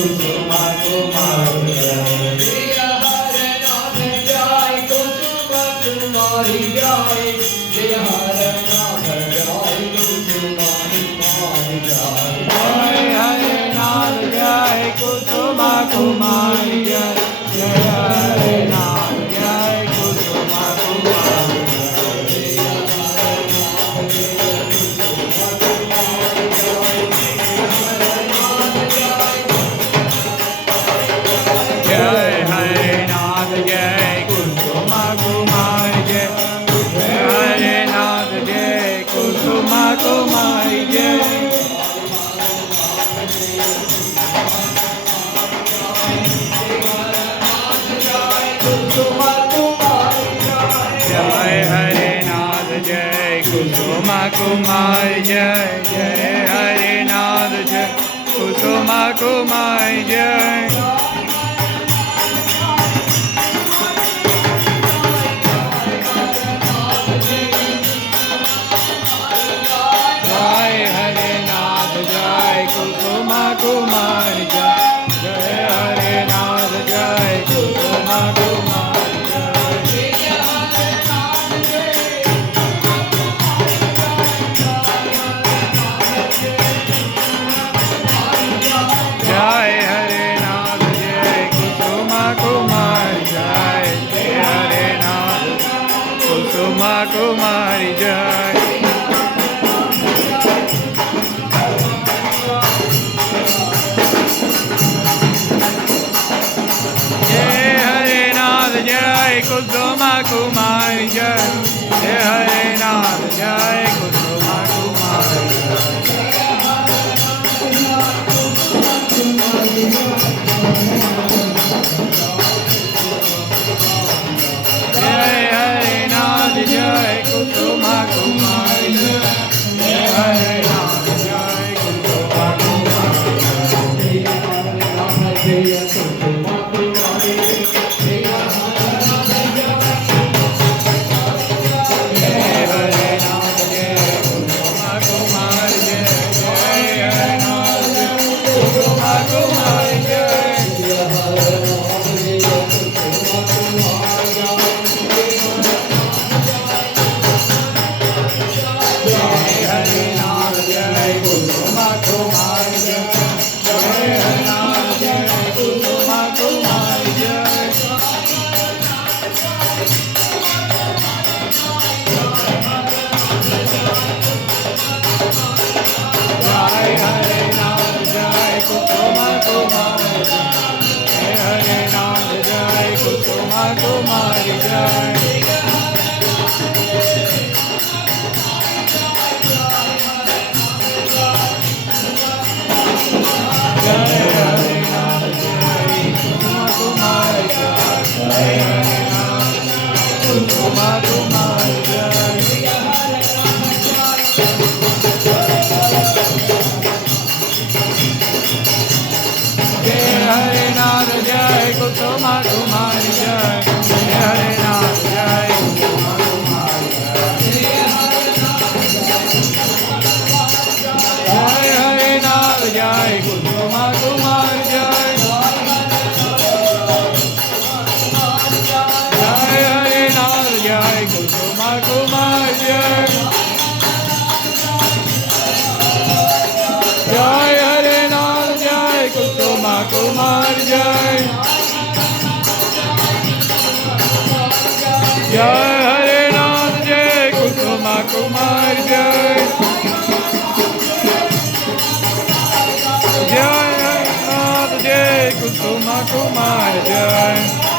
कुसुमा कुमारी जय जय हरे नाथ जय कुसुमा कुमारी जय जय हरे नाथ जय कुसुमा कुमारी जय जय हरे नाथ जय कुसुमा कुमारी जय जय हरे नाथ जय कुसुमा कुमारी जय हरे नाथ जय कुसुमा कुमारी जय जय हरे नाथ जय कुसुमा कुमारी जय जय हरे नाथ जय कुसुमा कुमारी जय जय हरे नाथ जय कुसुमा कुमारी जय जय हरे नाथ जय कुसुमा कुमारी जय जय हरे नाथ जय कुसुमा कुमारी जय हरे नाथ जय कुसुमा कुमारी जय जय हरे नाथ कुसुमा कुमारी जय जय हरे नाथ जय कुसुमा कुमारी जय जय हरे नाथ जय कुसुमा कुमारी जय हरे नाथ जय कुसुमा कुमारी जय हरे नाथ जय कुसुमा कुमारी जय कुमारी जय हरे नाथ जय कुसुमा कुमारी जय जय हरे नाथ जय कुसुमा कुमारी जय जय हरे नाथ जय कुसुमा कुमारी जय जय हरे नाथ जय कुसुमा कुमारी जय जय हरे नाथ जय कुसुमा कुमारी जय जय हरे नाथ जय कुसुमा कुमारी जय जय हरे नाथ जय कुसुमा कुमारी जय